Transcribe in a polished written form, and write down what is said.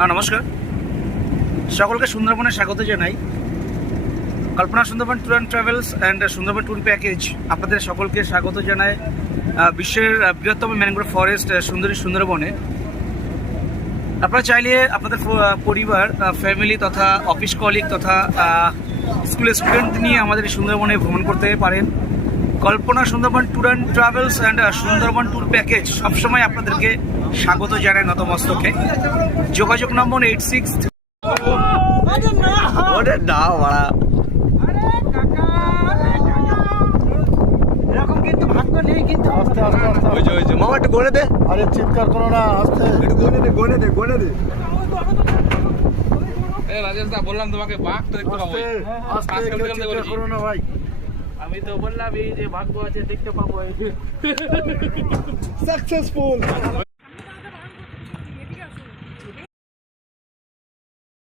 নমস্কার, সকলকে সুন্দরবনে স্বাগত জানাই। Kalpana Sundarban tour and travels and Sundarban tour package আপনাদের সকলকে স্বাগত জানায় বিশ্বের বৃহত্তম ম্যানগ্রোভ ফরেস্ট সুন্দরী সুন্দরবনে। আপনারা চাইলে আপনাদের পরিবার, ফ্যামিলি তথা অফিস কলিগ তথা স্কুলের স্টুডেন্ট নিয়ে আমাদের এই সুন্দরবনে ভ্রমণ করতে পারেন। Kalpana Sundarban tour and travels and Sundarban tour package সবসময় আপনাদেরকে স্বাগত জানায় নতমস্তকে। যোগাযোগ নম্বর 86 এরকম কিন্তু ভাগ্য নেই কিন্তু। আস্তে আস্তে আস্তে ওই মামা একটু গনে দে, আরে চিৎকার করো না, আস্তে একটু গনে দে। রাজেশ দা, বললাম তোমাকে বাঘ তো দেখতে পাবো। আস্তে আস্তে কেউ চিৎকার করো না ভাই। আমি তো বললাম এই যে ভাগ্য আছে দেখতে পাবো। সাকসেসফুল।